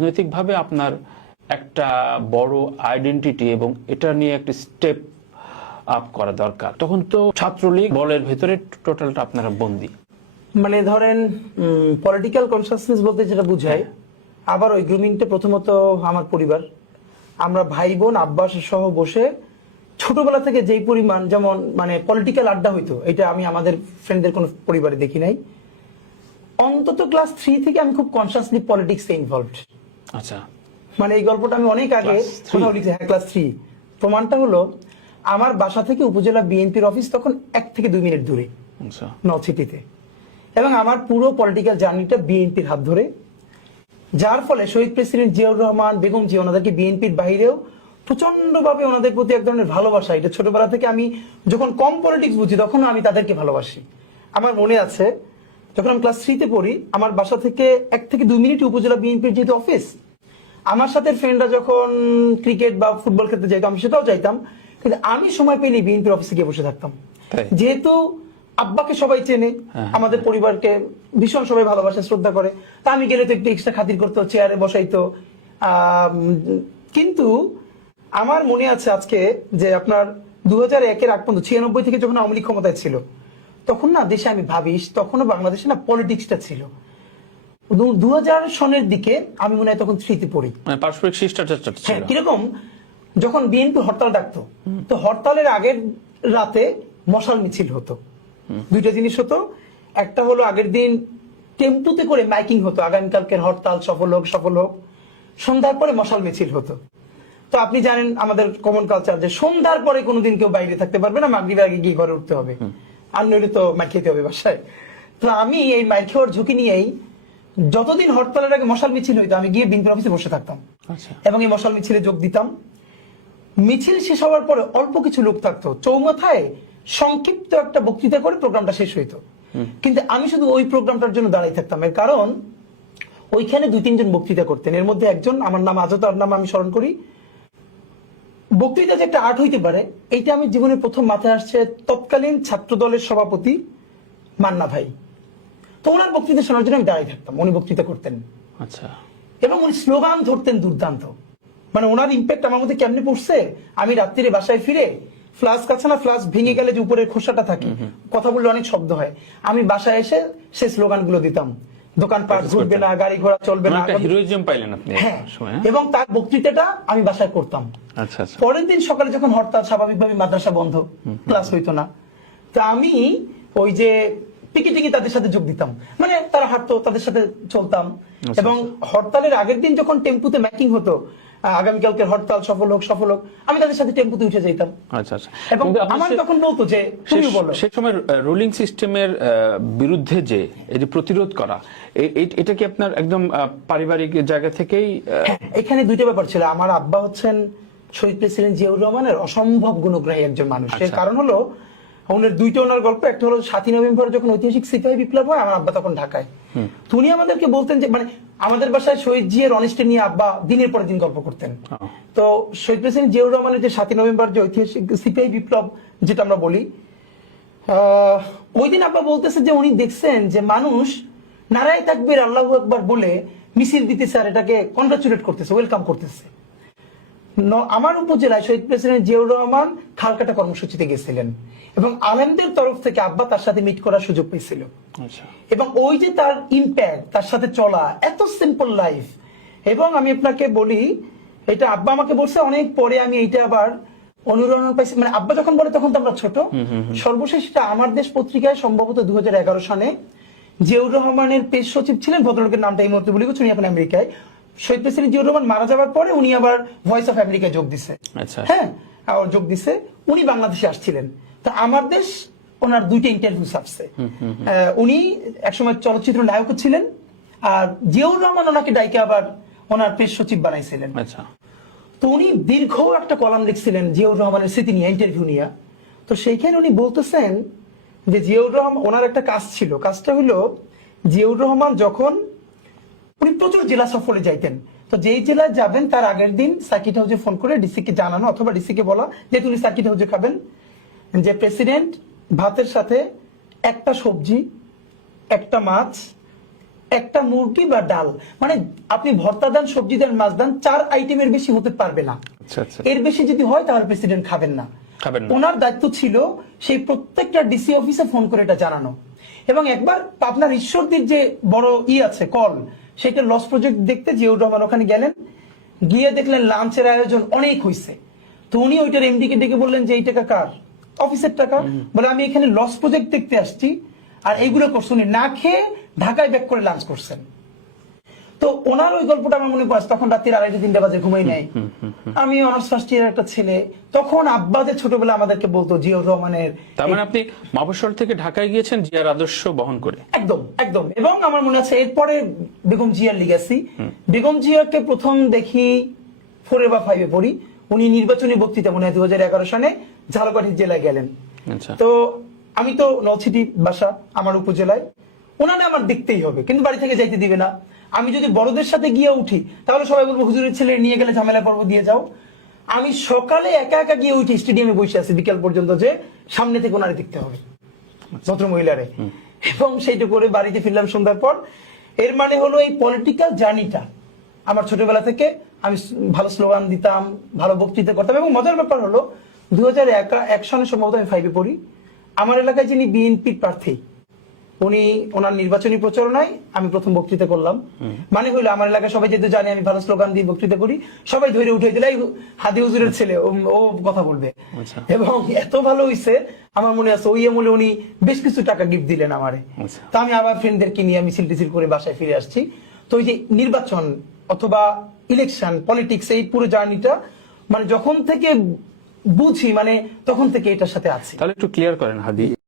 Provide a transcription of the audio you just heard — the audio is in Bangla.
রাজনৈতিকভাবে আপনার একটা বড় আইডেন্টিটি এবং এটা নিয়ে একটা স্টেপ আপ করা দরকার। তখন তো ছাত্রলীগ বলের ভেতরে টোটালটা আপনারা বন্দী। মানে ধরেন পলিটিক্যাল কনসাসনেস বলতে যেটা বুঝায়, আবার ওই গ্রুমিংটা প্রথমত আমার পরিবার, আমরা ভাই বোন আব্বাস সহ বসে ছোটবেলা থেকে যেই পরিমাণ যেমন মানে পলিটিক্যাল আড্ডা হইতো, এটা আমি আমাদের ফ্রেন্ডদের কোনো পরিবারে দেখি নাই। অন্তত ক্লাস 3 থেকে আমি খুব কনসাসলি পলিটিক্সে ইনভলভড। আচ্ছা, মানে এই গল্পটা আমি অনেক আগে কোথাও লিখছি। হ্যাঁ, ক্লাস 3। প্রমাণটা হলো আমার বাসা থেকে উপজেলা বিএনপির অফিস তখন 1 থেকে 2 মিনিট দূরে নর্থ সিটিতে, এবং আমার পুরো পলিটিক্যাল জার্নিটা বিএনপির হাত ধরে, যার ফলে শহীদ প্রেসিডেন্ট জিয়াউর রহমান, বেগম জিয়া ওনাদেরকে বিএনপির বাইরেও প্রচন্ডভাবে ওনাদের প্রতি এক ধরনের ভালোবাসা। এটা ছোটবেলা থেকে আমি যখন কম পলিটিক্স বুঝি তখন আমি তাদেরকে ভালোবাসি। আমার মনে আছে যখন আমি ক্লাস 3-তে পড়ি, আমার বাসা থেকে 1 থেকে 2 মিনিট উপজেলা বিএনপির যেহেতু অফিস, আমার সাথে ফ্রেন্ডরা যখন ক্রিকেট বা ফুটবল খেলতে যাইতো আমি সেটাও চাইতাম, কিন্তু আমি সময় পেলেই বিএনপির অফিসে গিয়ে বসে থাকতাম। যেহেতু আব্বাকে সবাই চেনে, আমাদের পরিবারকে ভীষণ সবাই ভালোবাসে, শ্রদ্ধা করে, তা আমি গেলে তো একটু এক্সট্রা খাতির করতো, চেয়ারে বসাইতো। কিন্তু আমার মনে আছে আজকে যে আপনার 2001-এর আগ পর্যন্ত 96 থেকে যখন আওয়ামী লীগ ক্ষমতায় ছিল, তখন না দেশে আমি ভাবি তখনও বাংলাদেশে না পলিটিক্সটা ছিল। 2000 সনের দিকে আমি মনে হয় তখন 3-তে পড়ি। পারস্পরিক শিষ্টাচার ছিল। কিরকম, যখন বিএনপি হরতাল ডাকতো, তো হরতালের আগের রাতে মশাল মিছিল হতো। দুইটা জিনিস হতো, একটা হলো আগের দিন টেম্পুতে করে মাইকিং হতো, আগামীকালকের হরতাল সফল হোক সফল হোক। সন্ধ্যার পরে মশাল মিছিল হতো। তো আপনি জানেন আমাদের কমন কালচার যে সন্ধ্যার পরে কোনোদিন কেউ বাইরে থাকতে পারবে না, মাগরিবের আগে গিয়ে ঘরে উঠতে হবে, আর নইলে তো মার খেতে হবে বাসায়। তো আমি এই মার খাওয়ার ঝুঁকি নিয়েই যতদিন হরতালের আগে মশাল মিছিল হইতো আমি গিয়ে বিএনপির অফিসে বসে থাকতাম এবং এই মশাল মিছিলে যোগ দিতাম। মিছিল শেষ হওয়ার পরে অল্প কিছু লোক থাকতো, চৌমাথায় সংক্ষিপ্ত একটা বক্তৃতা করে প্রোগ্রামটা শেষ হইতো। কিন্তু আমি শুধু ওই প্রোগ্রামটার জন্য দাঁড়াই থাকতাম, এর কারণ ওইখানে 2-3 জন বক্তৃতা করতেন। এর মধ্যে একজন, আমার নাম আজও, তার নাম আমি স্মরণ করি। বক্তৃতা যে একটা আর্ট হইতে পারে, এইটা আমি জীবনে প্রথম মাথায় আসছে তৎকালীন ছাত্র দলের সভাপতি মান্না ভাই। তো ওনার বক্তৃতা শোনার জন্য আমি দাঁড়াই থাকতাম, উনি বক্তৃতা করতেন। আচ্ছা। এবং উনি স্লোগান ধরতেন দুর্দান্ত। মানে ওনার ইম্প্যাক্ট আমার মধ্যে কেমনে পড়ছে, আমি রাত্রিরে বাসায় ফিরে ফ্লাস্ক আছে না, ফ্লাস্ক ভেঙে গেলে যে উপরের খোসাটা থাকে, কথা বললে অনেক শব্দ হয়, আমি বাসায় এসে সে স্লোগান গুলো দিতাম, দোকানপাট ঘুরবে না, গাড়ি ঘোড়া চলবে না। হিরোইজম পাইলেন আপনি। হ্যাঁ, এবং তার বক্তৃতাটা আমি বাসায় করতাম। আচ্ছা। পরের দিন সকালে যখন হরতাল, স্বাভাবিকভাবে মাদ্রাসা বন্ধ, ক্লাস হইতো না, তো আমি ওই যে পিকেটিং এ তাদের সাথে যোগ দিতাম। মানে তারা হাঁটতো, তাদের সাথে চলতাম। এবং হরতালের আগের দিন যখন টেম্পুতে ম্যাকিং হতো, আগামীকালকের হরতাল সফল হোক সফল হোক, আমি তাদের সাথে টেম্পুতে উঠে যেতাম। আচ্ছা। এবং আমার তখন বলতো যে তুমি বলো। সেই সময় রুলিং সিস্টেমের বিরুদ্ধে যে এই যে প্রতিরোধ করা, এটা কি আপনার একদম পারিবারিক জায়গা থেকেই? এখানে দুইটা ব্যাপার ছিল। আমার আব্বা হচ্ছেন শহীদ প্রেসিডেন্ট জিয়াউর রহমানের অসম্ভব গুণগ্রাহী একজন মানুষ। এর কারণ হলো ওনার দুইটা ওনার গল্প। একটা হলো 7ই নভেম্বর যখন ঐতিহাসিক সিপাহী বিপ্লব হয়, আমার আব্বা তখন ঢাকায়। তো উনি আমাদেরকে বলতেন যে মানে আমাদের বাসায় শহীদ জিয়ার অনেস্টি নিয়ে আব্বা দিনের পর দিন গল্প করতেন। তো শহীদ প্রেসিডেন্ট জিয়াউর রহমানের যে 7ই নভেম্বর যে ঐতিহাসিক সিপাহী বিপ্লব যেটা আমরা বলি, ওই দিন আব্বা বলতেছে যে উনি দেখছেন যে মানুষ নারায়ে তাকবীর আল্লাহু আকবার বলে মিছিল দিতেছে আর এটাকে কনগ্রাচুলেট করতেছে, ওয়েলকাম করতেছে। আমার উপজেলায় শহীদ প্রেসিডেন্ট জিয়াউর রহমান খালকাটা কর্মসূচিতে গেছিলেন এবং আলেমদের তরফ থেকে আব্বা তার সাথে মিট করার সুযোগ পেয়েছিল। এবং ওই যে তার ইম্প্যাক্ট, তার সাথে চলা, এত সিম্পল লাইফ। এবং আমি আপনাকে বলি, এটা আব্বা আমাকে বলছে অনেক পরে, আমি এইটা আবার অনুরণন পাইছি। মানে আব্বা যখন বলে তখন তো আমরা ছোট। সর্বশেষ এটা আমার দেশ পত্রিকায় সম্ভবত 2011 সালে জিয়াউর রহমানের পেশ সচিব ছিলেন, ভদ্রলোকের নামটা এই মুহূর্তে বলি, উনি এখন আমেরিকায়। শহীদ প্রেসিডেন্ট জিয়াউর রহমান মারা যাওয়ার পরে উনি আবার ভয়েস অফ আমেরিকায় যোগ দিছে। হ্যাঁ, যোগ দিছে। উনি বাংলাদেশে আসছিলেন। তো আমার দেশ ওনার 2টা ইন্টারভিউ ছাপছে। উনি একসময় চলচ্চিত্র নায়ক ছিলেন, আর জিয়াউর রহমান ওনাকে ডাইকে আবার ওনার প্রেস সচিব বানাইছিলেন। তো উনি দীর্ঘ একটা কলাম লিখছিলেন জিয়াউর রহমানের স্মৃতি নিয়ে, ইন্টারভিউ নিয়ে। তো সেইখানে উনি বলতেছেন যে জিয়াউর রহমান, ওনার একটা কাজ ছিল, কাজটা হলো জিয়াউর রহমান যখন উনি প্রচুর জেলা সফরে যাইতেন, তো যেই জেলায় যাবেন তার আগের দিন সার্কিট হাউসে ফোন করে ডিসি কে জানানো অথবা ডিসি কে বলা যে তুমি সার্কিট হাউসে খাবেন, যে প্রেসিডেন্ট ভাতের সাথে একটা সবজি, একটা মাছ, একটা মুরগি বা ডাল, মানে আপনি ভর্তা দেন, সবজি দেন, মাছ দেন, 4 আইটেমের বেশি হতে পারবে না। আচ্ছা আচ্ছা, এর বেশি যদি হয় তাহলে প্রেসিডেন্ট খাবেন না। খাবেন না। ওনার দায়িত্ব ছিল সেই প্রত্যেকটা ডিসি অফিসে ফোন করে এটা জানানো। এবং একবার পাবনার ঈশ্বরদীর যে বড় আছে কল, সেটা লস প্রজেক্ট দেখতে জিয়াউর রহমান ওখানে গেলেন, গিয়ে দেখলেন লাঞ্চের আয়োজন অনেক হয়েছে। তো উনি ওইটার এমডি কে ডেকে বললেন যে এই টাকা কার? অফিসের টাকা। বলে আমি এখানে লস প্রজেক্ট দেখতে আসছি, আর এইগুলো করছেন। উনি না খেয়ে ঢাকায় ব্যাক করে লাঞ্চ করছেন। তো ওনার ওই গল্পটা আমার মনে পড়ে, তখন রাত্রির 2:30-3টা বাজে, ঘুমাই নাই। আমি অনার্স ফার্স্ট ইয়ার একটা ছেলে, তখন আব্বা যে ছোটবেলা আমাদেরকে বলতো জিয়াউর রহমানের। তার মানে আপনি মফস্বল থেকে ঢাকায় গিয়েছেন জিয়ার আদর্শ বহন করে? একদম একদম। এবং আমার মনে আছে এরপরে বেগম জিয়ার লিগ্যাসি। বেগম জিয়াকে প্রথম দেখি 4 বা 5-এ পড়ি। উনি নির্বাচনী বক্তৃতা মনে হয় 2011 সালে ঝালকাঠি জেলায় গেলেন। আচ্ছা। তো আমি তো নলছিটি বাসা, আমার উপজেলায়। ওনারে আমার দেখতেই হবে, কিন্তু বাড়ি থেকে যাইতে দিবে না। আমি যদি বড়দের সাথে গিয়ে উঠি তাহলে সবাই বলবো হুজুরের ছেলে নিয়ে গেলে ঝামেলা পর্ব দিয়ে যাও। আমি সকালে একা একা গিয়ে উঠি, স্টেডিয়ামে বসে আছি বিকাল পর্যন্ত, যে সামনে থেকে ওনারে দেখতে হবে, ভদ্র মহিলারে। এবং সেইটা করে বাড়িতে ফিরলাম সন্ধ্যার পর। এর মানে হলো এই পলিটিক্যাল জার্নিটা আমার ছোটবেলা থেকে। আমি ভালো স্লোগান দিতাম, ভালো বক্তৃতা করতাম। এবং মজার ব্যাপার হলো 2001 সালে সম্ভবত আমি 5-এ পড়ি, আমার এলাকায় যিনি বিএনপির প্রার্থী, উনি ওনার নির্বাচনী প্রচারণায় আমি প্রথম বক্তৃতা করলাম। মানে হইলো আমার এলাকায় সবাই যেহেতু জানে আমি ভালো স্লোগান দিয়ে বক্তৃতা করি, সবাই ধরে উঠে দিলে হাদি হুজুরের ছেলে, ও কথা বলবে। এবং এত ভালো হইছে আমার মনে আছে, ওই আমলে উনি বেশ কিছু টাকা গিফট দিলেন আমারে। তো আমি আবার ফ্রেন্ডদেরকে নিয়ে মিছিল টিছিল করে বাসায় ফিরে আসছি। তো ওই যে নির্বাচন অথবা ইলেকশন পলিটিক্স, এই পুরো জার্নিটা মানে যখন থেকে বুঝি, মানে তখন থেকে এটার সাথে আছি। তাহলে একটু ক্লিয়ার করেন হাদি,